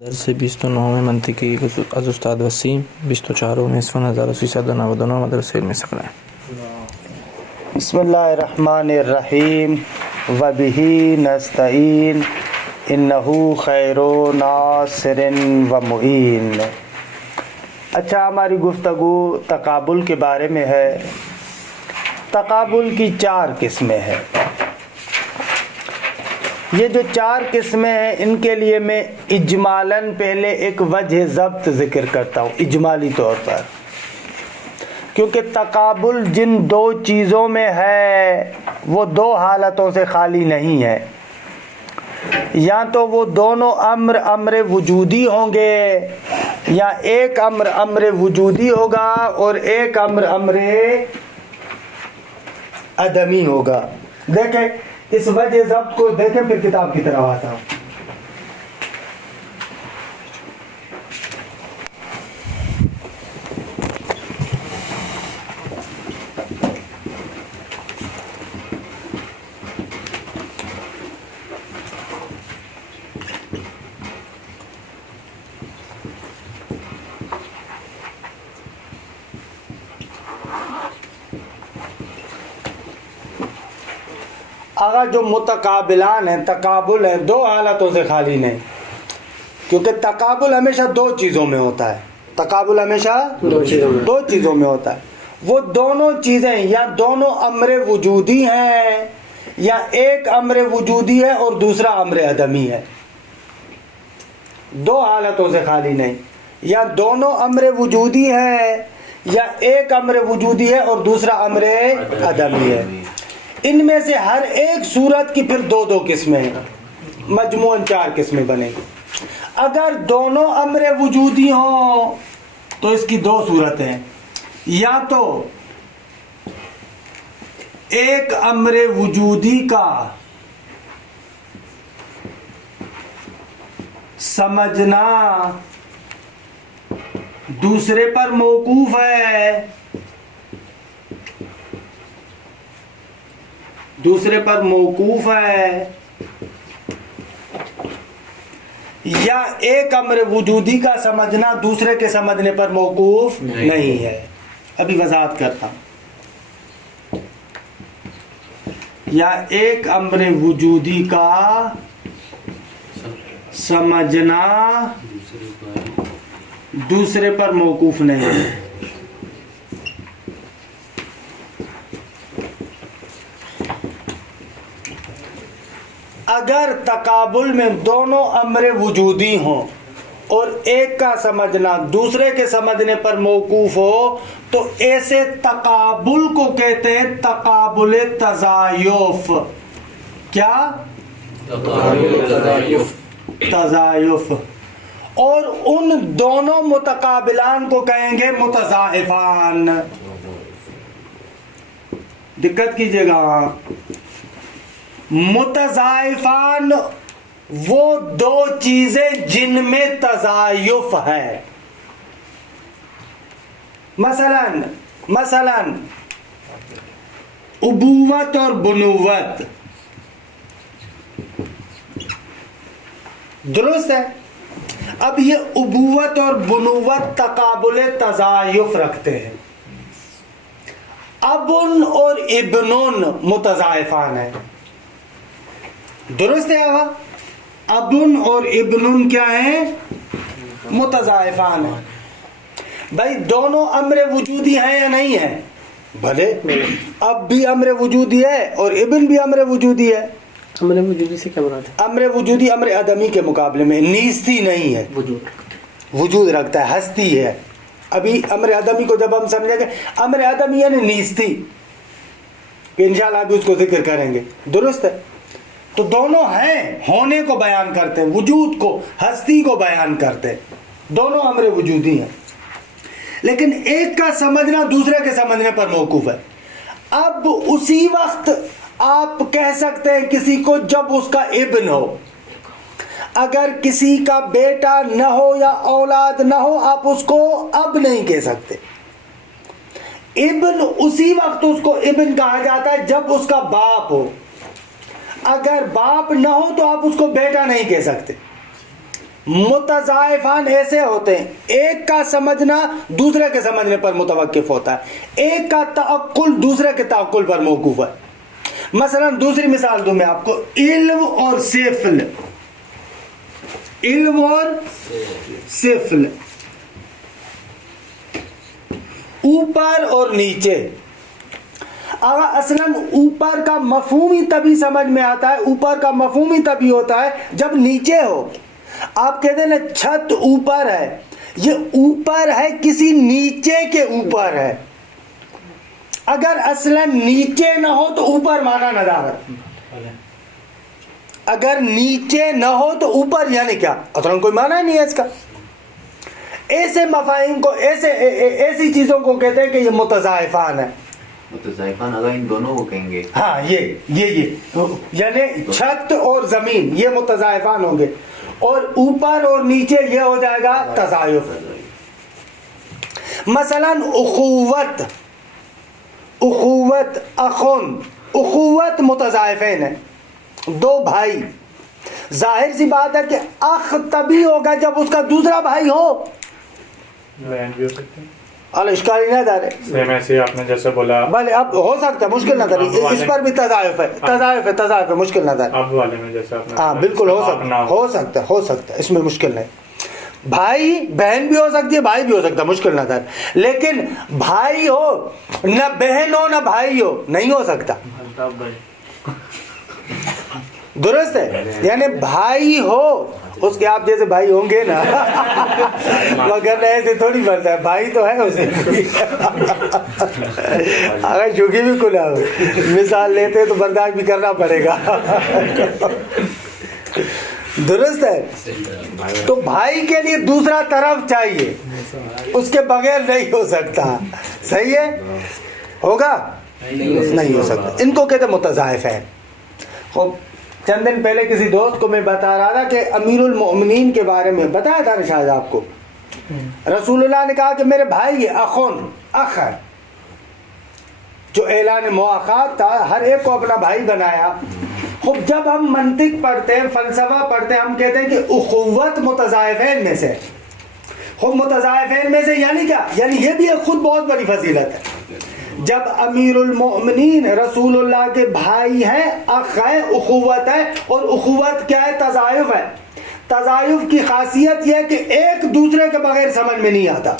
درس 29 منطقی از استاد وسیم 24 اسفند 1399 مدرسہ علم ثقلین. بسم اللہ الرحمن الرحیم وبہ نستعین انہ خیر ناصر و معین. اچھا، ہماری گفتگو تقابل کے بارے میں ہے. تقابل کی 4 قسمیں ہیں. یہ جو 4 قسمیں ہیں ان کے لیے میں اجمالاً پہلے ایک وجہ ضبط ذکر کرتا ہوں اجمالی طور پر، کیونکہ تقابل جن 2 چیزوں میں ہے وہ 2 حالتوں سے خالی نہیں ہے. یا تو وہ دونوں امر وجودی ہوں گے، یا ایک امر وجودی ہوگا اور ایک امر عدمی ہوگا. دیکھیں اس وجہ ضبط کو دیکھیں، پھر کتاب کی طرف آتا ہوں. آگا جو متقابلان ہیں، تقابل ہیں، 2 حالتوں سے خالی نہیں، کیونکہ تقابل ہمیشہ 2 چیزوں میں ہوتا ہے. تقابل ہمیشہ 2 چیزوں میں ہوتا ہے. وہ دونوں چیزیں یا دونوں امر وجودی ہیں، یا ایک امر وجودی ہے اور دوسرا امر عدمی ہے. 2 حالتوں سے خالی نہیں، یا دونوں امر وجودی ہے، یا ایک امر وجودی ہے اور دوسرا امر عدمی ہے. ان میں سے ہر ایک صورت کی پھر 2 قسمیں ہیں، مجموعاً 4 قسمیں بنیں گی. اگر دونوں امر وجودی ہوں تو اس کی 2 صورتیں ہیں. یا تو ایک امر وجودی کا سمجھنا دوسرے پر موقوف ہے، یا ایک امر وجودی کا سمجھنا دوسرے کے سمجھنے پر موقوف نہیں ہے. ابھی وضاحت کرتا ہوں. یا ایک امر وجودی کا سمجھنا دوسرے پر موقوف نہیں ہے. اگر تقابل میں دونوں امر وجودی ہوں اور ایک کا سمجھنا دوسرے کے سمجھنے پر موقوف ہو تو ایسے تقابل کو کہتے ہیں تقابل تضایف. کیا؟ تضایف. اور ان دونوں متقابلان کو کہیں گے متضاعفان. دقت کیجئے گا. متضاعفان وہ 2 چیزیں جن میں تضایف ہے. مثلا ابوت اور بنوت، درست ہے. اب یہ ابوت اور بنوت تقابل تضایف رکھتے ہیں. ابن اور ابنن متضاعفان ہیں، درست ہے. ابن اور ابنن کیا ہیں؟ متضاعفان ہیں. بھائی دونوں امر وجودی ہیں یا نہیں ہیں؟ بھلے اب بھی امر وجودی ہے اور ابن بھی امر وجودی ہے. امر وجودی سے کیا مراد ہے؟ امر وجودی امر عدمی کے مقابلے میں نیستی نہیں ہے، وجود رکھتا ہے، ہستی ہے. ابھی امر عدمی کو جب ہم سمجھیں گے، امر عدمی یعنی نیستی، کہ انشاءاللہ ابھی اس کو ذکر کریں گے. درست ہے. تو دونوں ہیں، ہونے کو بیان کرتے ہیں، وجود کو، ہستی کو بیان کرتے ہیں. دونوں امر وجودی ہیں، لیکن ایک کا سمجھنا دوسرے کے سمجھنے پر موقوف ہے. اب اسی وقت آپ کہہ سکتے ہیں کسی کو جب اس کا ابن ہو. اگر کسی کا بیٹا نہ ہو یا اولاد نہ ہو آپ اس کو اب نہیں کہہ سکتے. ابن اسی وقت اس کو ابن کہا جاتا ہے جب اس کا باپ ہو. اگر باپ نہ ہو تو آپ اس کو بیٹا نہیں کہہ سکتے. متضائفان ایسے ہوتے ہیں ایک کا سمجھنا دوسرے کے سمجھنے پر متوقف ہوتا ہے، ایک کا تعقل دوسرے کے تعقل پر موقوف ہے. مثلا دوسری مثال دوں میں آپ کو، علم اور سفل. علم اور سفل، اوپر اور نیچے. اصلا اوپر کا مفہوم ہی تبھی سمجھ میں آتا ہے، اوپر کا مفہوم ہی تبھی ہوتا ہے جب نیچے ہو. آپ کہتے ہیں نا چھت اوپر ہے، یہ اوپر ہے کسی نیچے کے اوپر ہے. اگر اصلا نیچے نہ ہو تو اوپر مانا ندارت، اگر نیچے نہ ہو تو اوپر یعنی کیا، اصلا کوئی مانا نہیں ہے اس کا. ایسے مفاہیم کو، ایسی چیزوں کو کہتے ہیں کہ یہ متضائفان ہے. متضائفان اگر ان دونوں کو کہیں گے، ہاں یہ یعنی چھت اور زمین یہ متضائفان ہوں گے، اور اوپر اور نیچے یہ ہو جائے گا تضائف. مثلا اخوت، اخون، اخوت متضائفین ہیں، دو بھائی. ظاہر سی بات ہے کہ اخ تبھی ہوگا جب اس کا دوسرا بھائی ہو. بہن بھی ہو سکتے ہیں، اشکالی نہ دارے سیم ایسے آپ نے جیسے بولا بھلے اب ہو سکتا ہے، مشکل نہ داری، اس پر بھی تضائف ہے، مشکل نہ داری. اب والے میں جیسے آپ نے ہاں بالکل ہو سکتا ہے، اس میں مشکل نہیں. بھائی بہن بھی ہو سکتی ہے، بھائی بھی ہو سکتا ہے، مشکل نہ دار. لیکن بھائی ہو نہ بہن ہو نہ بھائی ہو، نہیں ہو سکتا. درست ہے، یعنی بھائی ہو اس کے آپ جیسے بھائی ہوں گے نا، مگر ایسے تھوڑی بنتا ہے، بھائی تو ہے اسے. اگر چونکہ بھی کھلا ہو مثال لیتے تو برداشت بھی کرنا پڑے گا. درست ہے. تو بھائی کے لیے دوسرا طرف چاہیے، اس کے بغیر نہیں ہو سکتا. صحیح ہے، ہوگا نہیں ہو سکتا. ان کو کہتے متضائف ہے. چند دن پہلے کسی دوست کو میں بتا رہا تھا کہ امیر المؤمنین کے بارے میں بتایا تھا نا شاید آپ کو. رسول اللہ نے کہا کہ میرے بھائی اخون، اخ ہے، جو اعلان مواخات تھا، ہر ایک کو اپنا بھائی بنایا. خب جب ہم منطق پڑھتے ہیں، فلسفہ پڑھتے ہیں، ہم کہتے ہیں کہ اخوت متضائفین میں سے. خب متضائفین میں سے یعنی کیا، یعنی یہ بھی ایک خود بہت بڑی فضیلت ہے. جب امیر المؤمنین رسول اللہ کے بھائی ہیں، اخ ہے، اخوت ہے. اور اخوت کیا ہے، تضائف ہے. تضائف کی خاصیت یہ ہے کہ ایک دوسرے کے بغیر سمجھ میں نہیں آتا،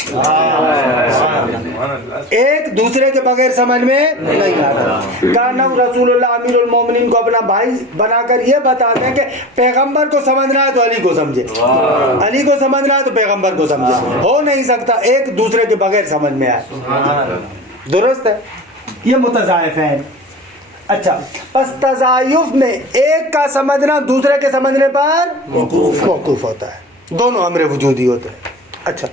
ایک دوسرے کے بغیر سمجھ میں نہیں آتا. کہنا رسول اللہ امیر المومنین کو اپنا بھائی بنا کر یہ بتاتے ہیں کہ پیغمبر کو سمجھنا ہے تو علی کو سمجھے، علی کو سمجھنا ہے تو پیغمبر کو سمجھے. ہو نہیں سکتا ایک دوسرے کے بغیر سمجھ میں آئے. درست ہے، یہ متضائف ہیں. اچھا، پس تضائف میں ایک کا سمجھنا دوسرے کے سمجھنے پر موقوف ہوتا ہے، دونوں امر وجودی ہوتے ہیں. اچھا،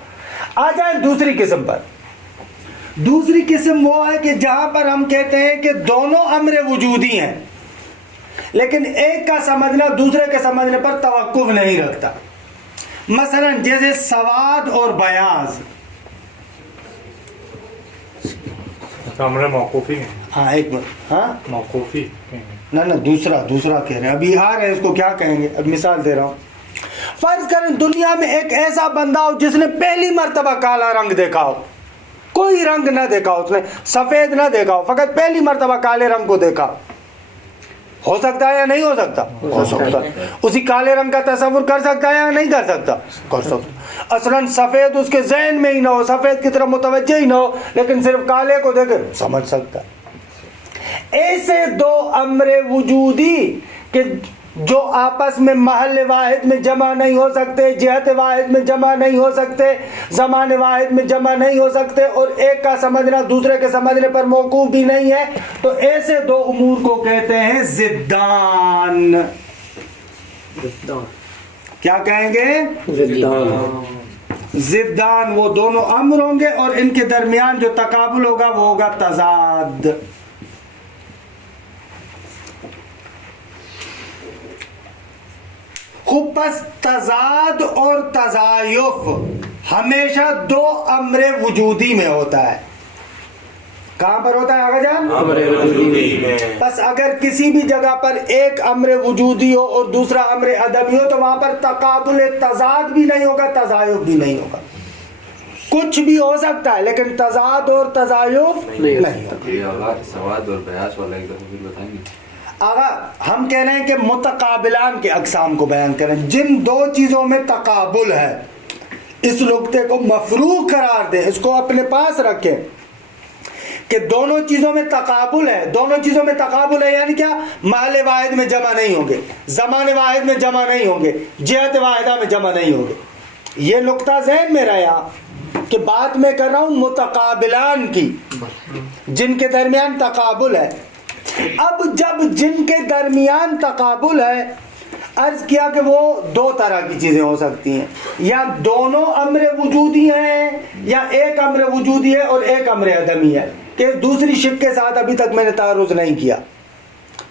آ جائیں دوسری قسم پر. دوسری قسم وہ ہے کہ جہاں پر ہم کہتے ہیں کہ دونوں امر وجودی ہیں لیکن ایک کا سمجھنا دوسرے کے سمجھنے پر توقف نہیں رکھتا. مثلا جیسے سواد اور بیاض. امر موقوفی ہیں. ہاں ایک منٹ، ہاں موقوفی نہ دوسرا کہہ رہے ہیں، ابھی آ رہے ہیں، اس کو کیا کہیں گے، اب مثال دے رہا ہوں. فرض کریں دنیا میں ایک ایسا بندہ ہو جس نے پہلی مرتبہ کالا رنگ دیکھا ہو، کوئی رنگ نہ دیکھا ہو، اس نے سفید نہ دیکھا ہو، فقط پہلی مرتبہ کالے رنگ کو دیکھا. ہو سکتا ہے یا نہیں ہو سکتا؟ ہو سکتا ہے. اسی کالے رنگ کا تصور کر سکتا ہے یا نہیں کر سکتا؟ کر سکتا. اصلاً سفید اس کے ذہن میں ہی نہ ہو، سفید کی طرف متوجہ ہی نہ ہو، لیکن صرف کالے کو دیکھے سمجھ سکتا. ایسے دو امر وجودی کہ جو آپس میں محل واحد میں جمع نہیں ہو سکتے، جہت واحد میں جمع نہیں ہو سکتے، زمان واحد میں جمع نہیں ہو سکتے، اور ایک کا سمجھنا دوسرے کے سمجھنے پر موقوف بھی نہیں ہے، تو ایسے دو امور کو کہتے ہیں ضدان. کیا کہیں گے؟ ضدان. وہ دونوں امر ہوں گے اور ان کے درمیان جو تقابل ہوگا وہ ہوگا تضاد. خوب، پس تضاد اور تضایف ہمیشہ دو امر وجودی میں ہوتا ہے. کہاں پر ہوتا ہے آگا جان؟ امر وجودی میں. بس اگر کسی بھی جگہ پر ایک امر وجودی ہو اور دوسرا امر عدمی ہو تو وہاں پر تقابل تضاد بھی نہیں ہوگا، تزایف بھی نہیں ہوگا. کچھ بھی ہو سکتا ہے لیکن تضاد اور تزایف نہیں ہوگا. یہ آغا سواد اور بیاس والا ایک دفعہ پھر بتائیں گے. آغا ہم کہہ رہے ہیں کہ متقابلان کے اقسام کو بیان کریں. جن دو چیزوں میں تقابل ہے اس نقطے کو مفروغ قرار دیں، اس کو اپنے پاس رکھیں کہ دونوں چیزوں میں تقابل ہے. دونوں چیزوں میں تقابل ہے یعنی کیا؟ محل واحد میں جمع نہیں ہوں گے، زمان واحد میں جمع نہیں ہوں گے، جہت واحدہ میں جمع نہیں ہوں گے. یہ نقطہ ذہن میں رہا کہ بات میں کر رہا ہوں متقابلان کی، جن کے درمیان تقابل ہے. اب جب جن کے درمیان تقابل ہے، عرض کیا کہ وہ دو طرح کی چیزیں ہو سکتی ہیں، یا دونوں امر وجودی ہیں یا ایک امر وجودی ہے اور ایک امر عدمی ہے. کہ دوسری شک کے ساتھ ابھی تک میں نے تعرض نہیں کیا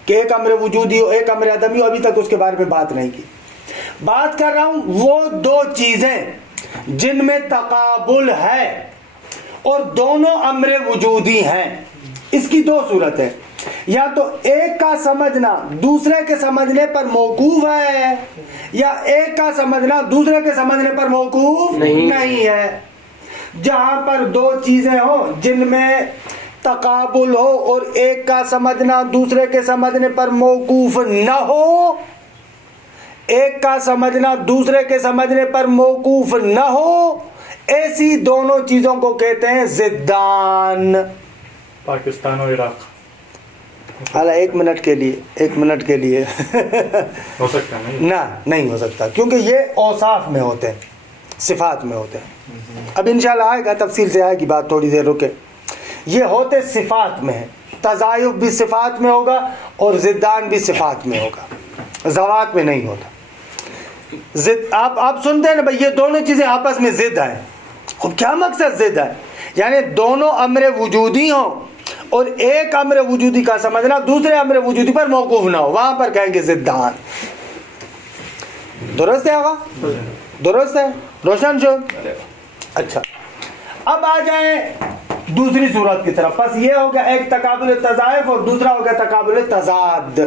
کہ ایک امر وجودی ہو ایک امر عدمی ہو، ابھی تک اس کے بارے میں بات نہیں کی. بات کر رہا ہوں وہ دو چیزیں جن میں تقابل ہے اور دونوں امر وجودی ہیں. اس کی دو صورت ہے، یا تو ایک کا سمجھنا دوسرے کے سمجھنے پر موقوف ہے، یا ایک کا سمجھنا دوسرے کے سمجھنے پر موقوف نہیں ہے. جہاں پر دو چیزیں ہوں جن میں تقابل ہو اور ایک کا سمجھنا دوسرے کے سمجھنے پر موقوف نہ ہو، ایک کا سمجھنا دوسرے کے سمجھنے پر موقوف نہ ہو، ایسی دونوں چیزوں کو کہتے ہیں ضدان. پاکستان اور عراق حالا ایک منٹ کے لیے ہو سکتا ہے نہیں؟ نہ نہیں ہو سکتا، کیونکہ یہ اوصاف میں ہوتے ہیں، صفات میں ہوتے ہیں. اب انشاءاللہ آئے گا، تفصیل سے آئے گی بات، تھوڑی دیر رکے. یہ ہوتے صفات میں ہیں، تزایف بھی صفات میں ہوگا اور ضدان بھی صفات میں ہوگا، ذوات میں نہیں ہوتا. آپ سنتے ہیں نا بھائی، یہ دونوں چیزیں آپس میں ضد ہیں. اب کیا مقصد ضد ہے؟ یعنی دونوں امر وجودی ہوں اور ایک امر وجودی کا سمجھنا دوسرے امر وجودی پر موقوف نہ ہو، وہاں پر کہیں گے ضدان. درست ہے آقا؟ درست ہے، روشن شو. اچھا اب آ جائیں دوسری صورت کی طرف. بس یہ ہو گیا ایک تقابل تضائف اور دوسرا ہو گیا تقابل تضاد.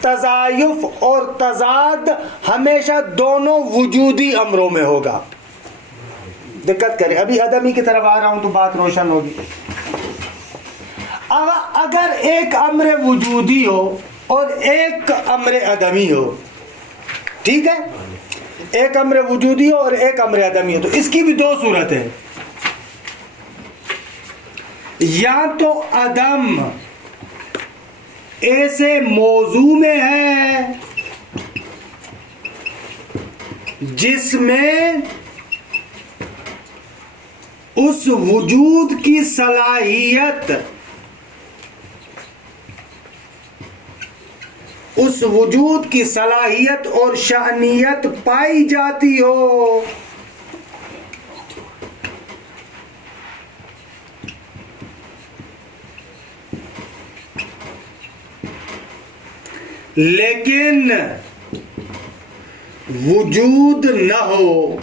تضائف اور تضاد ہمیشہ دونوں وجودی امروں میں ہوگا. دقت کریں، ابھی عدمی کی طرف آ رہا ہوں تو بات روشن ہوگی. اگر ایک امر وجودی ہو اور ایک امر عدمی ہو، ٹھیک ہے، ایک امر وجودی ہو اور ایک امر عدمی ہو، تو اس کی بھی دو صورتیں ہیں. یا تو عدم ایسے موضوع میں ہے جس میں اس وجود کی صلاحیت اور شأنیت پائی جاتی ہو، لیکن وجود نہ ہو.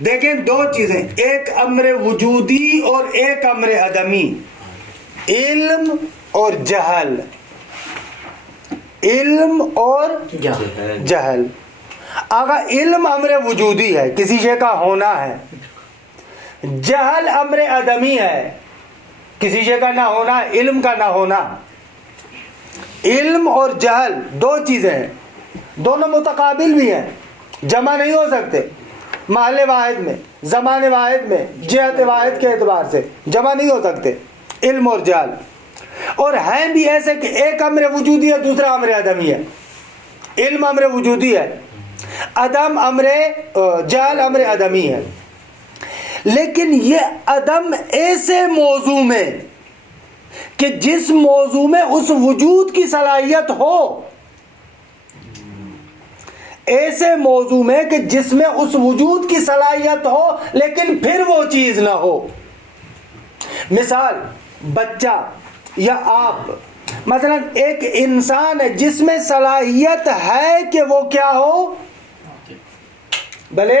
دیکھیں دو چیزیں، ایک امر وجودی اور ایک امر عدمی، علم اور جہل. علم اور جہل. اگر علم امر وجودی ہے، کسی شے کا ہونا ہے، جہل امر عدمی ہے، کسی شے کا نہ ہونا، علم کا نہ ہونا. علم اور جہل دو چیزیں ہیں، دونوں متقابل بھی ہیں، جمع نہیں ہو سکتے. محل واحد میں، زمان واحد میں، جہت واحد کے اعتبار سے جمع نہیں ہو سکتے علم اور جہل. اور ہیں بھی ایسے کہ ایک امر وجودی ہے دوسرا امر عدمی ہے. علم امر وجودی ہے، عدم امر جہل امر عدمی ہے. لیکن یہ عدم ایسے موضوع میں کہ جس موضوع میں اس وجود کی صلاحیت ہو، ایسے موضوع میں کہ جس میں اس وجود کی صلاحیت ہو لیکن پھر وہ چیز نہ ہو. مثال بچہ یا آپ، مثلا ایک انسان ہے جس میں صلاحیت ہے کہ وہ کیا ہو، بھلے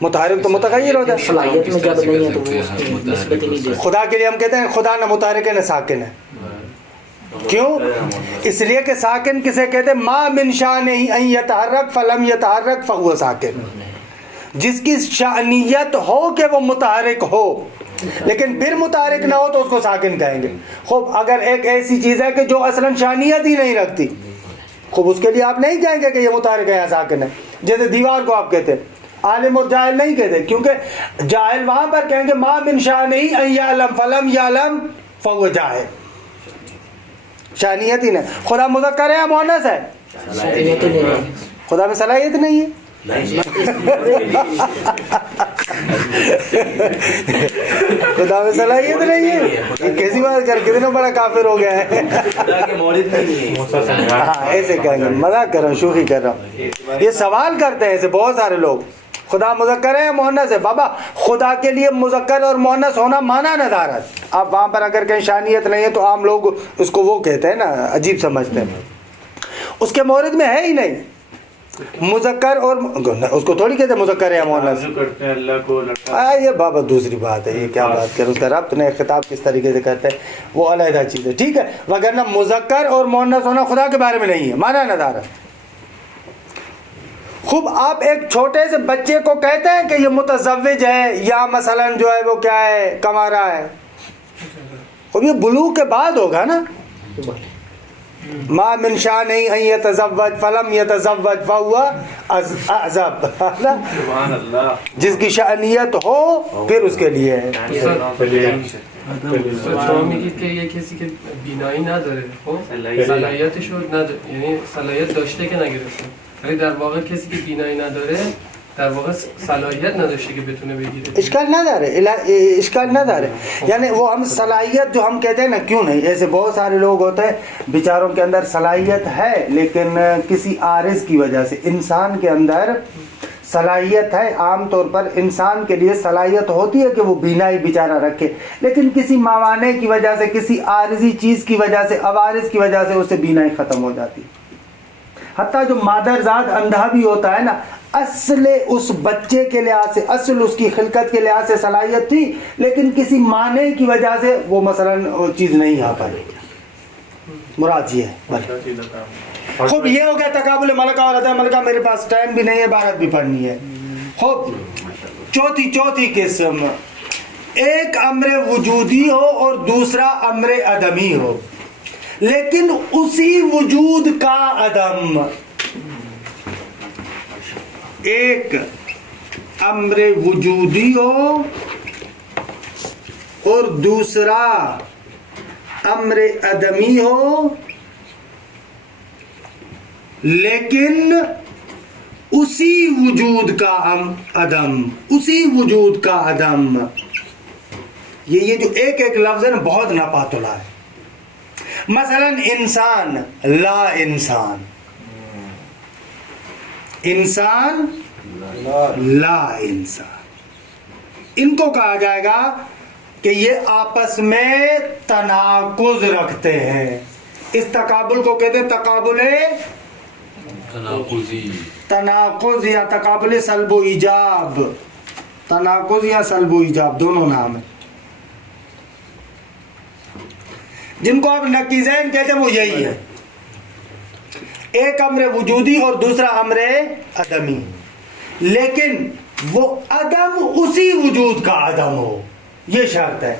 متحرک تو متغیر ہوتا ہے. صلاحیت میں جب نہیں ہے تو وہ اس کی نسبت ہی نہیں دے. خدا کے لیے ہم کہتے ہیں خدا نہ متحرک ہے نہ ساکن ہے. کیوں؟ اس لیے کہ ساکن کسے کہتے ہیں؟ ما من شان ان یتحرک فلم یتحرک فہو ساکن. جس کی شانیت ہو کہ وہ متحرک ہو لیکن پھر متحرک نہ ہو تو اس کو ساکن کہیں گے. خوب اگر ایک ایسی چیز ہے کہ جو اصلاً شانیت ہی نہیں رکھتی, خوب اس کے لیے آپ نہیں کہیں گے کہ یہ متحرک ہے یا ساکن ہے. جیسے دیوار کو آپ کہتے ہیں, عالم اور جاہل نہیں کہتے, کیونکہ جاہل وہاں پر کہیں گے ما من شانہ ان یعلم فلم یعلم فہو جاہل. شانیت ہی نہیں. خدا مذکر ہے یا مؤنث ہے؟ صلاحیت نہیں ہے. خدا میں صلاحیت نہیں ہے. خدا میں صلاحیت نہیں ہے. یہ کیسی بات کر, کتنا بڑا کافر ہو گیا ہے. ہاں ایسے کہیں گے, مذاق کر رہا ہوں, شوخی کر رہا ہوں. یہ سوال کرتے ہیں ایسے بہت سارے لوگ, خدا مذکر ہے یا مؤنث ہے؟ بابا خدا کے لیے مذکر اور مؤنث ہونا مانا ندارت. آپ وہاں پر اگر کہیں شانیت نہیں ہے تو عام لوگ اس کو وہ کہتے ہیں نا, عجیب سمجھتے ہیں. اس کے مورد میں ہے ہی نہیں مذکر, اور اس کو تھوڑی کہتے مذکر ہے یا مؤنث. کرتے ہیں اللہ کو لڑکا. یہ بابا دوسری بات ہے, یہ کیا بات کریں, اس کا ربط نہیں, خطاب کس طریقے سے کرتے ہیں وہ علیحدہ چیز ہے. ٹھیک ہے, وگرنہ مذکر اور مؤنث ہونا خدا کے بارے میں نہیں ہے, مانا ندارت. خوب آپ ایک چھوٹے سے بچے کو کہتے ہیں کہ یہ متزوج ہے یا مثلا جو ہے وہ کیا ہے, کما رہا ہے. خوب یہ بلوغ کے بعد ہوگا نا. ما من شان ان یتزوج فلم یتزوج فہو اعزب. سبحان اللہ. جس کی شأنیت ہو پھر اس کے لیے ہے. یه کسی که بینایی نداره خب صلاحیتش رو نداره, یعنی صلاحیت داشته که نگرفته, ولی در واقع کسی که بینایی نداره در واقع صلاحیت نداشته که بتونه بگیره. اشکال نداره, اشکال نداره. یعنی وہ ہم صلاحیت جو ہم کہتے ہیں نا, کیوں نہیں, ایسے بہت سارے لوگ ہوتے ہیں بیچاروں کے اندر صلاحیت ہے لیکن کسی عارض کی وجہ سے. انسان کے اندر صلاحیت ہے, عام طور پر انسان کے لیے صلاحیت ہوتی ہے کہ وہ بینائی بیچارہ رکھے, لیکن کسی موانع کی وجہ سے, کسی عارضی چیز کی وجہ سے, عوارض کی وجہ سے اسے بینائی ختم ہو جاتی. حتیٰ جو مادرزاد اندھا بھی ہوتا ہے نا, اصل اس بچے کے لحاظ سے, اصل اس کی خلقت کے لحاظ سے صلاحیت تھی لیکن کسی معنی کی وجہ سے وہ مثلا چیز نہیں آ پائی. مراد یہ ہے. خوب یہ ہو گیا تقابل ملکہ اور عدم ملکہ. میرے پاس ٹائم بھی نہیں ہے, عبارت بھی پڑھنی ہے. خوب چوتھی قسم, ایک امر وجودی ہو اور دوسرا امر عدمی ہو لیکن اسی وجود کا عدم. ایک امر وجودی ہو اور دوسرا امر عدمی ہو لیکن اسی وجود کا عدم, اسی وجود کا عدم. یہ جو ایک ایک لفظ ہے نا بہت ناپاتلا ہے. مثلا انسان, لا انسان, انسان لا انسان. ان کو کہا جائے گا کہ یہ آپس میں تناقض رکھتے ہیں. اس تقابل کو کہتے ہیں تقابل تناقض یا تقابل سلب و ایجاب. تناقض یا سلب و ایجاب دونوں نام ہیں. جن کو آپ نقیضین کہتے ہیں وہ یہی ہے, ایک امر وجودی اور دوسرا امر عدمی, لیکن وہ عدم اسی وجود کا عدم ہو, یہ شرط ہے.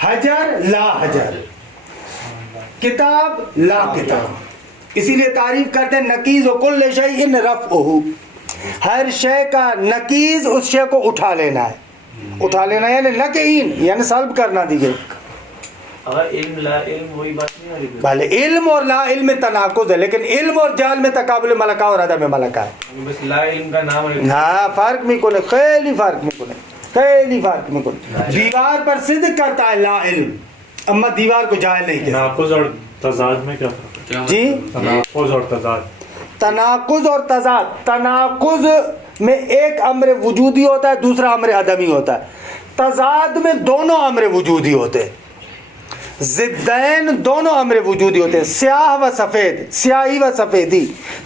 حجر لا حجر, کتاب لا کتاب. اسی لیے تعریف کرتے ہیں نقیض و کل شیء رفعہ, ہر شے کا نقیض اس شے کو اٹھا لینا ہے. اٹھا لینا یعنی لقین یعنی سلب کرنا. دیجیے علم لا علم وہی بات نہیں آ رہی. بھلے علم اور لا علم میں تناقض ہے لیکن علم اور جہل میں تقابل ملکہ اور عدم ملکہ ہے. بس لا علم کا نام ہے. ہاں فرق میں کون ہے, خیلی فرق میں کون ہے, خیلی فرق میں کون ہے. دیوار پر صدق کرتا ہے لا علم, اما دیوار کو جاہل نہیں کہتا. تناقض اور تضاد میں کیا فرق ہے؟ جی تناقض اور تضاد. تناقض اور تضاد, تناقض میں ایک امر وجودی ہوتا ہے دوسرا امر عدمی ہوتا ہے. تضاد میں دونوں امر وجودی ہوتے ہیں. ضدین دونوں امر وجودی ہوتے ہیں. سیاہ و سفید, سیاہی و سفیدی,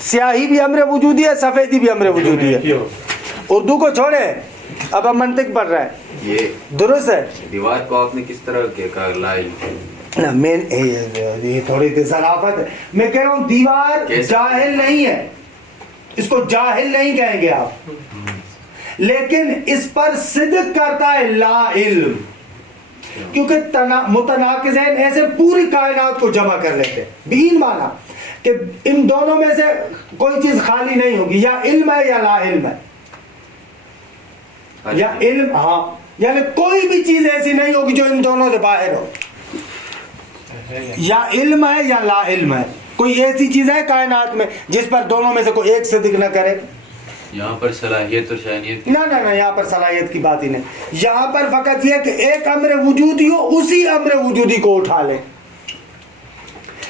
سیاہی بھی امر وجودی ہے, سفیدی بھی امر وجودی ہے. اردو کو چھوڑے, اب ہم منطق پڑھ رہے ہیں, یہ درست ہے دیوار کو آپ نے کس طرح کہا لا علم؟ نا میں یہ تھوڑی ذرافت ہے, میں کہہ رہا ہوں دیوار جاہل نہیں ہے, اس کو جاہل نہیں کہیں گے آپ, لیکن اس پر صدق کرتا ہے لا علم, کیونکہ متناقضین ایسے پوری کائنات کو جمع کر لیتے, بین مانا کہ ان دونوں میں سے کوئی چیز خالی نہیں ہوگی, یا علم ہے یا لا علم ہے, یا علم, ہاں یعنی کوئی بھی چیز ایسی نہیں ہوگی جو ان دونوں سے باہر ہو, یا علم ہے یا لا علم ہے. کوئی ایسی چیز ہے کائنات میں جس پر دونوں میں سے کوئی ایک صدق نہ کرے؟ یہاں پر صلاحیت اور شانیت نہ یہاں پر صلاحیت کی بات ہی نہیں, یہاں پر فقط یہ کہ ایک امر وجودی ہو, اسی امر وجودی کو اٹھا لے.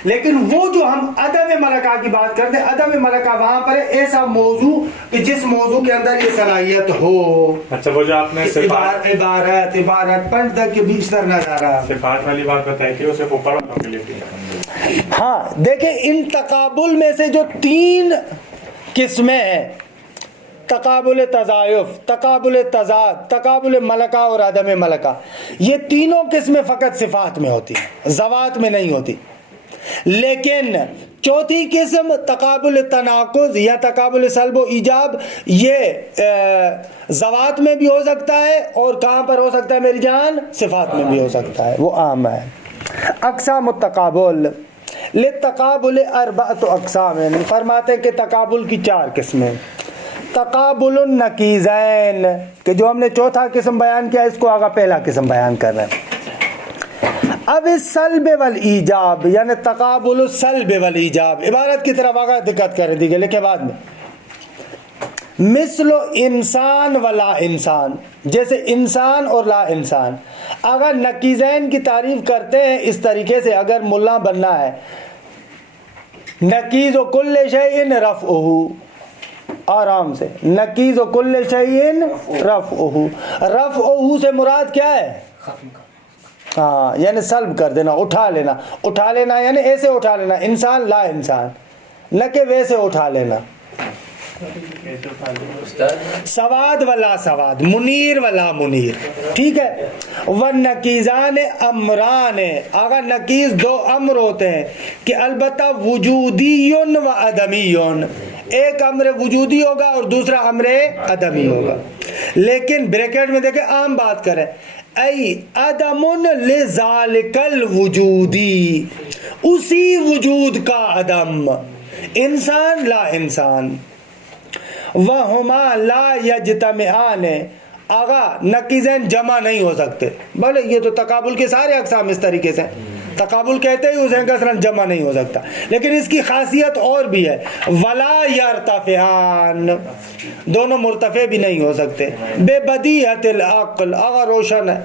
لیکن وہ جو ہم عدم ملکہ کی بات کرتے ہیں, عدم ملکہ وہاں پر ہے ایسا موضوع کہ جس موضوع کے اندر یہ صلاحیت ہو. اچھا وہ جو آپ نے عبارت پنج تک کے بیشتر نہ جا رہا. صفات والی بات بتائی تھی, اسے اوپر والوں کے لیے. ہاں دیکھیں, ان تقابل میں سے جو 3 قسمیں ہیں, تقابل تضایف, تقابل تضاد, تقابل ملکہ اور عدم ملکہ, یہ تینوں قسمیں فقط صفات میں ہوتی ہیں, ذوات میں نہیں ہوتی. لیکن چوتھی قسم تقابل تناقض یا تقابل سلب و ایجاب, یہ ذوات میں بھی ہو سکتا ہے, اور کہاں پر ہو سکتا ہے میری جان؟ صفات میں بھی ہو سکتا ہے, وہ عام ہے. اقسام التقابل, للتقابل 4 اقسام, فرماتے ہیں کہ تقابل کی 4 قسمیں. تقابل النقیضین, کہ جو ہم نے چوتھا قسم بیان کیا, اس کو آگا پہلا قسم بیان کر رہے ہیں. اب السلب والایجاب, یعنی تقابل السلب والایجاب, عبارت کی طرف آگا دقت کریں دیگے لکھے بعد میں. مثل انسان ولا انسان, جیسے انسان اور لا انسان. اگر نقیضین کی تعریف کرتے ہیں اس طریقے سے, اگر ملا بننا ہے, نقیض و کل شیء رفعہ, آرام سے, نقیض و کل شیء رفعہ, رفعہ سے مراد کیا ہے؟ ہاں یعنی سلب کر دینا, اٹھا لینا. اٹھا لینا یعنی ایسے اٹھا لینا, انسان لا انسان, نہ کہ ویسے اٹھا لینا. سواد ولا سواد, منیر ولا منیر, ٹھیک ہے. والنقیضان امران, اگر نقیض 2 امر ہوتے ہیں کہ البتہ وجودی و عدمی, ایک امر وجودی ہوگا اور دوسرا امر عدمی ہوگا. لیکن بریکٹ میں دیکھیں, عام بات کریں, ای عدم لذالک الوجودی, اسی وجود کا عدم, انسان لا انسان. وہما لا یجتمعان, آغا نقیضین جمع نہیں ہو سکتے. بھلے یہ تو تقابل کے سارے اقسام اس طریقے سے, تقابل کہتے ہی اسے کثرن جمع نہیں ہو سکتا, لیکن اس کی خاصیت اور بھی ہے. ولا یرتفعان, دونوں مرتفع بھی نہیں ہو سکتے. بے بدیہت العقل, آغا روشن ہے.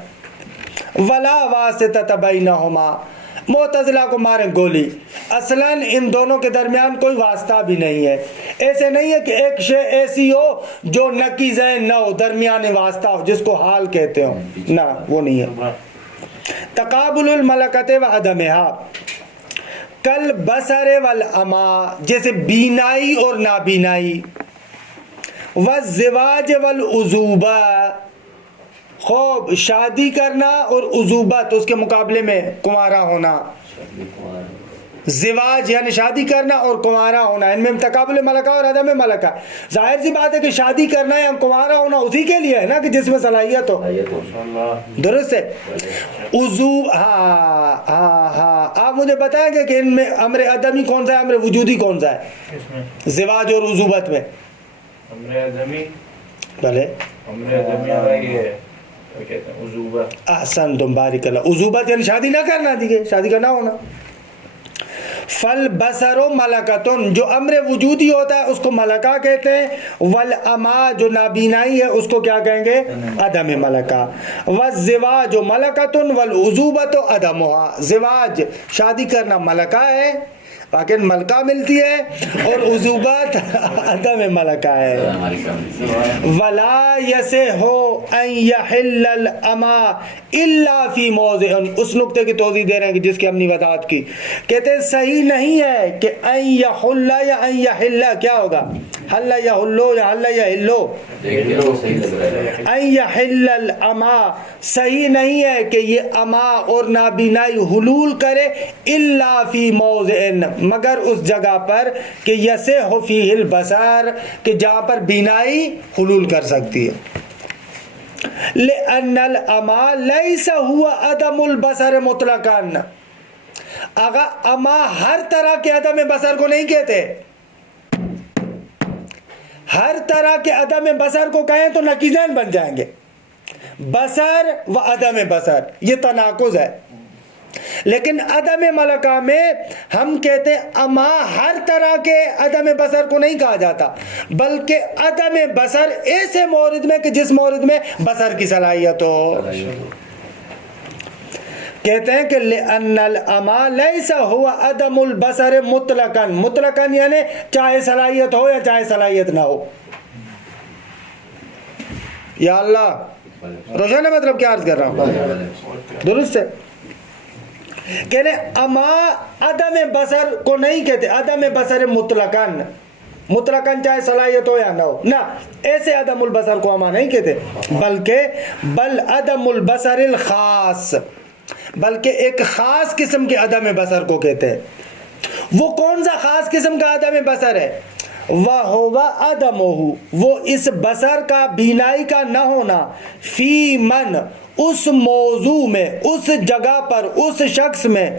ولا واسطہ بینہما, معتزلہ کو ماریں گولی, اصلاً ان دونوں کے درمیان کوئی واسطہ بھی نہیں ہے. ایسے نہیں ہے کہ ایک شے ایسی ہو جو نقیضین نہ ہو, درمیان واسطہ ہو جس کو حال کہتے ہو, نہ وہ نہیں ہے. تقابل الملکۃ و عدمہا, کل بصر والعما, جیسے بینائی اور نابینائی. والزواج والعزوبہ, خوب شادی کرنا اور عزوبت, اس کے مقابلے میں کنوارا ہونا. زواج یعنی شادی کرنا اور کنوارا ہونا, ان میں تقابل ملکہ اور عدم ملکہ. ظاہر سی بات ہے کہ شادی کرنا یا کنوارا ہونا اسی کے لیے ہے نا کہ جس میں صلاحیت ہو, درست ہے. ہاں آپ مجھے بتائیں گے کہ ان میں امر عدمی کون سا ہے, امر وجودی کون سا ہے زواج اور عزوبت میں؟ امر عدمی, بھلے امر عدمی یہ کہتے ہیں عزوبہ. احسن تم, بارک اللہ. عزوبت یعنی شادی نہ کرنا, دیکھے شادی کا نہ ہونا. فل بصر و ملکتن, جو امر وجودی ہوتا ہے اس کو ملکہ کہتے ہیں. والعما, جو نابینائی ہے اس کو کیا کہیں گے؟ عدم ملکہ. والزواج ملکتن والعزوبۃ عدمھا, زواج شادی کرنا ملکہ ہے, لیکن ملکہ ملتی ہے, اور عزوبت عدم ملکہ ہے. ولا یصح ان یحل العما الا فی موضع, اس نقطے کی توضیح دے رہے ہیں کہ جس کی ہم نے وضاحت کی. کہتے ہیں صحیح نہیں ہے کہ ان یحل یا ان یحل, کیا ہوگا؟ حل یحلو یا حل یحلو، دیکھیے وہ صحیح لگ رہا ہے. ان یحل الاما، صحیح نہیں ہے کہ یہ اما اور نابینائی حلول کرے الا فی موضع، مگر اس جگہ پر کہ یصح فیہ البصر، کہ جہاں پر بینائی حلول کر سکتی ہے. لأن الاما لیس ہوا عدم البصر مطلقا، اگر اما ہر طرح کے عدم بصر کو نہیں کہتے. ہر طرح کے عدم بصر کو کہیں تو نقیضین بن جائیں گے. بصر و عدم بصر یہ تناقض ہے. لیکن عدم ملکہ میں ہم کہتے ہیں اما ہر طرح کے عدم بصر کو نہیں کہا جاتا، بلکہ عدم بصر ایسے مورد میں کہ جس مورد میں بصر کی صلاحیت ہو. کہتے ہیں کہ لأن الاما لیس ہوا عدم البصر مطلقا، مطلقا یعنی چاہے صلاحیت ہو یا چاہے صلاحیت نہ ہو. یا اللہ روشن ہے مطلب کیا عرض کر رہا ہوں؟ درست ہے. کہنے اما عدم بصر کو نہیں کہتے، عدم بصر مطلقاً، مطلقاً چاہے صلاحیت ہو یا نہ ہو، نہ ایسے عدم البصر کو اما نہیں کہتے، بلکہ بل عدم البصر الخاص، بلکہ ایک خاص قسم کے عدم بصر کو کہتے ہیں. وہ کون سا خاص قسم کا عدم بصر ہے؟ وَهُوَ عَدَمُهُ، وہ اس بصر کا، بینائی کا نہ ہونا، فی من، اس موضوع میں، اس جگہ پر، اس شخص میں،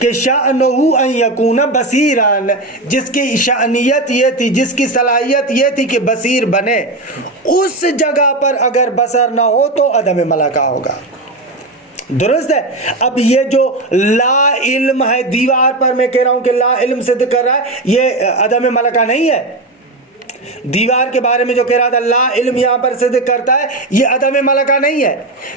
کہ شأنہ ان یکون بصیراً، جس کی شأنیت یہ تھی، جس کی صلاحیت یہ تھی کہ بصیر بنے، اس جگہ پر اگر بصر نہ ہو تو عدم ملکہ ہوگا. درست ہے. اب یہ جو لا علم ہے دیوار پر، میں کہہ رہا ہوں کہ لا علم صدق کر رہا ہے، یہ عدم ملکہ نہیں ہے. دیوار کے بارے میں جو کہہ رہا تھا لا علم یہاں پر صدق کرتا ہے، یہ عدم ملکہ نہیں ہے،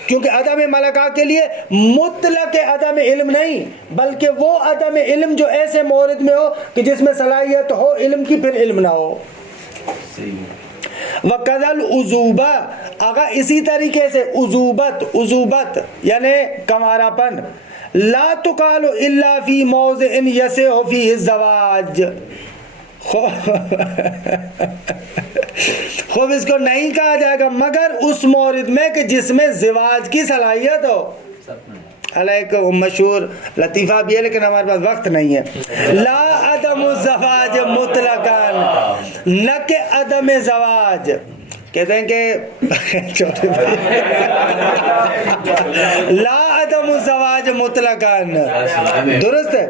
کیونکہ عدم ملکہ کے لیے مطلق عدم علم نہیں، بلکہ وہ عدم علم جو ایسے مورد میں ہو کہ جس میں صلاحیت ہو علم کی پھر علم نہ ہو. وَقَذَا الْعُزُوبَةِ، اگر اسی طریقے سے عزوبت یعنی کنوارا پن، لا تقال الا فی موضع یصح فیہ الزواج، خوب اس کو نہیں کہا جائے گا مگر اس مورد میں کہ جس میں زواج کی صلاحیت ہو. ایک مشہور لطیفہ بھی ہے لیکن ہمارے پاس وقت نہیں ہے. لا عدم الزواج مطلقاً، نہ کہ عدم زواج. کہتے ہیں کہ لا عدم الزواج مطلقاً، درست ہے.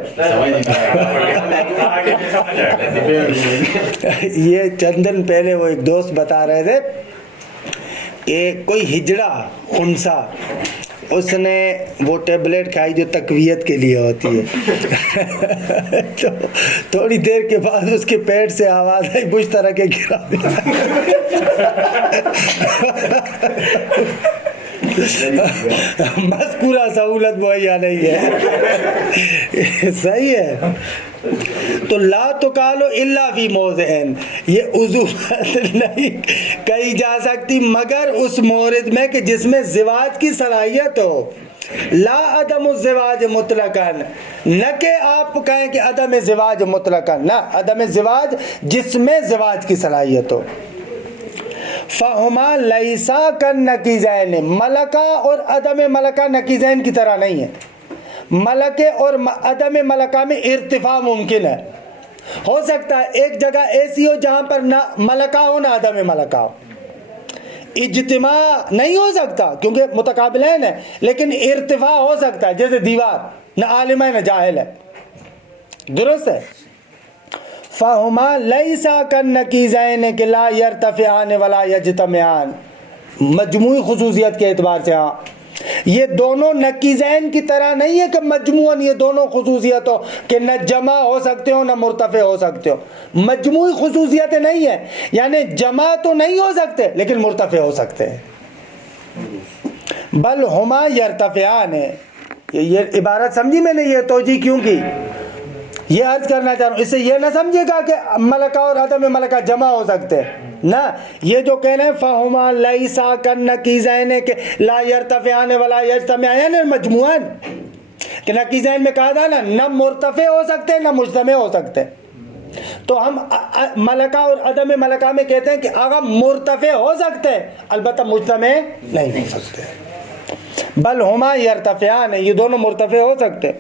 یہ چند دن پہلے وہ ایک دوست بتا رہے تھے کہ کوئی ہجڑا خنسا، اس نے وہ ٹیبلٹ کھائی جو تقویت کے لیے ہوتی ہے، تو تھوڑی دیر کے بعد اس کے پیٹ سے آواز آئی بش طرح کے گرا. مذکورہ سہولت مہیا نہیں ہے. صحیح ہے. تو لا تقال الا فی موضع، یہ عزوبت نہیں کہی جا سکتی مگر اس مورد میں کہ جس میں زواج کی صلاحیت ہو. لا عدم الزواج مطلقاً، نہ کہ آپ کہیں کہ عدم زواج مطلقاً، نہ عدم زواج جس میں زواج کی صلاحیت ہو. فہما لیسا کالنقیضین، ملکہ اور عدم ملکہ نقیضین کی طرح نہیں ہے. ملکہ اور عدم ملکہ میں ارتفاع ممکن ہے. ہو سکتا ہے ایک جگہ ایسی ہو جہاں پر نہ ملکہ ہو نہ عدم ملکہ ہو. اجتماع نہیں ہو سکتا کیونکہ متقابلین ہے، لیکن ارتفاع ہو سکتا ہے، جیسے دیوار نہ عالم ہے نہ جاہل ہے. درست ہے. فہما لیسا کالنقیضین کہ لا یرتفعان ولا یجتمعان، مجموعی خصوصیت کے اعتبار سے ہاں یہ دونوں نقیضین کی طرح نہیں ہے کہ مجموعاً یہ دونوں خصوصیت ہو کہ نہ جمع ہو سکتے ہو نہ مرتفع ہو سکتے ہو. مجموعی خصوصیتیں نہیں ہیں، یعنی جمع تو نہیں ہو سکتے لیکن مرتفع ہو سکتے ہیں. بل ہما یرتفعان ہے. یہ عبارت سمجھی میں نے یہ توجیہ کیوں کی؟ یہ عرض کرنا چاہ رہا ہوں، اس سے یہ نہ سمجھے گا کہ ملکہ اور عدم ملکہ جمع ہو سکتے ہیں، نہ. یہ جو کہہ رہے ہیں فہما لیسا کالنقیضین کہ لا یرتفعان ولا یجتمعان مجموعاً، کہ نقیضین میں کہا تھا نا نہ مرتفع ہو سکتے نہ مجتمع ہو سکتے. تو ہم ملکہ اور عدم ملکہ میں کہتے ہیں کہ آغا مرتفع ہو سکتے ہیں البتہ مجتمع نہیں ہو سکتے، بل ہما یرتفعان، یہ دونوں مرتفع ہو سکتے ہیں۔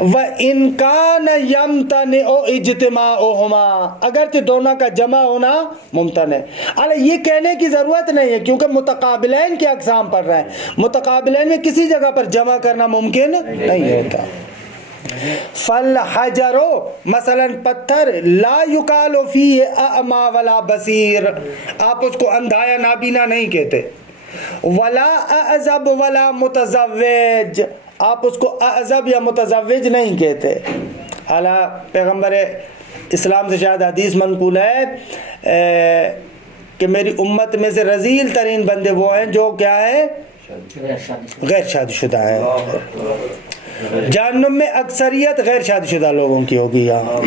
وَإِنْ كَانَ يَمْتَنِعُ اجتماعُهُمَا، اگرچہ دونوں کا جمع ہونا ممتنع ہے۔ یہ کہنے کی ضرورت نہیں ہے کیونکہ متقابلین کی اقسام پڑھ رہے ہیں، متقابلین میں کسی جگہ پر جمع کرنا ممکن نہیں ہوتا۔ فالحجر، مثلا پتھر، لا یقال فیہ اعمی ولا بصیر، آپ اس کو اندھا یا نابینا نہیں کہتے۔ ولا اعزب ولا متزوج، آپ اس کو اعزب یا متزوج نہیں کہتے۔ اعلیٰ پیغمبر اسلام سے شاید حدیث منقول ہے کہ میری امت میں سے رذیل ترین بندے وہ ہیں جو کیا ہیں؟ غیر شادی شدہ ہیں۔ جہنم میں اکثریت غیر شادی شدہ لوگوں کی ہوگی یہاں۔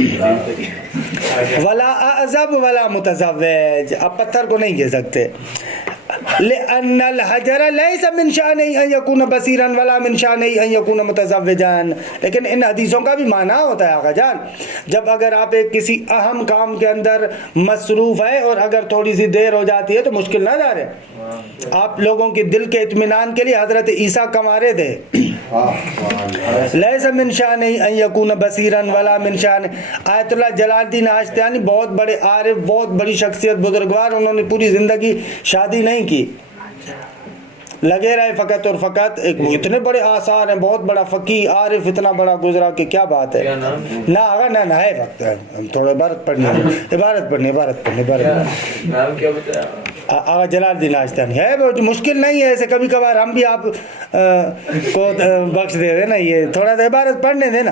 ولا اعزب ولا متزوج، آپ پتھر کو نہیں کہہ سکتے۔ لأن الحجر ليس من شأنه أن يكون بصيرا ولا من شأنه أن يكون متزوجا، لیکن ان حدیثوں کا بھی معنی ہوتا ہے آقا جان، جب اگر آپ ایک کسی اہم کام کے اندر مصروف ہے اور اگر تھوڑی سی دیر ہو جاتی ہے تو مشکل نہ دار ہے۔ آپ لوگوں کے دل کے اطمینان کے لیے حضرت عیسیٰ کمارے تھے، لیس من شأنه ان يكون بصيرا ولا من شأنه۔ آیت اللہ جلال الدین آشتیانی بہت بڑے عارف، بہت بڑی شخصیت، بزرگوار، انہوں نے پوری زندگی شادی نہیں کی، لگے رہے فقط اور فقط، ایک اتنے بڑے آثار ہیں، بہت بڑا فقیہ عارف، اتنا بڑا گزرا کہ کیا بات ہے۔ نہ آگا نہ ہے وقت ہے، ہم تھوڑا عبارت پڑھنی، عبارت پڑھنی۔ نام کیا بتایا؟ آغا جلال الدین آشتیانی ہے، بہت مشکل نہیں ہے، ایسے کبھی کبھار ہم بھی آپ کو بخش دے دیں نا، یہ تھوڑا سا عبارت پڑھنے دیں نا۔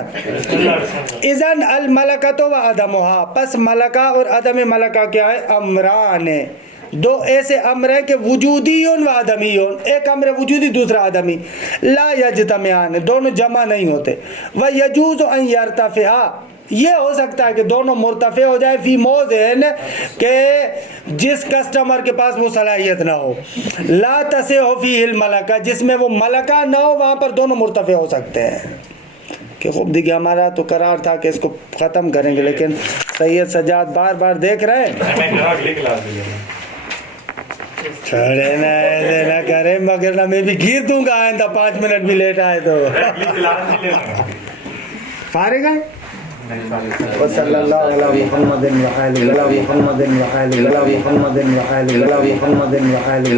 اذن الملکۃ و عدمھا، پس ملکہ اور عدم ملکہ کیا ہے؟ امران، دو ایسے امر ہیں کہ وجودی و عدمی، ایک امر وجودی دوسرا عدمی، لا یجتمعان، دونوں جمع نہیں ہوتے۔ ویجوز ان یرتفعا، یہ ہو سکتا ہے کہ دونوں مرتفع ہو جائے، فی موضع، کہ جس کسٹمر کے پاس وہ صلاحیت نہ ہو، لا تصح فیہ الملکہ، جس میں وہ ملکہ نہ ہو، وہاں پر دونوں مرتفع ہو سکتے ہیں۔ کہ خوب دیکھیے ہمارا تو قرار تھا کہ اس کو ختم کریں گے، لیکن سید سجاد بار بار دیکھ رہے ہیں، چھوڑے نا ایسے نہ کرے، مگر نہ میں بھی گیر دوں گا آئندہ 5 منٹ بھی لیٹ آئے تو۔ فارغ ہے؟ وصلی اللہ علی محمد وآلہ محمد وآلہ محمد وآلہ محمد وآلہ محمد وآلہ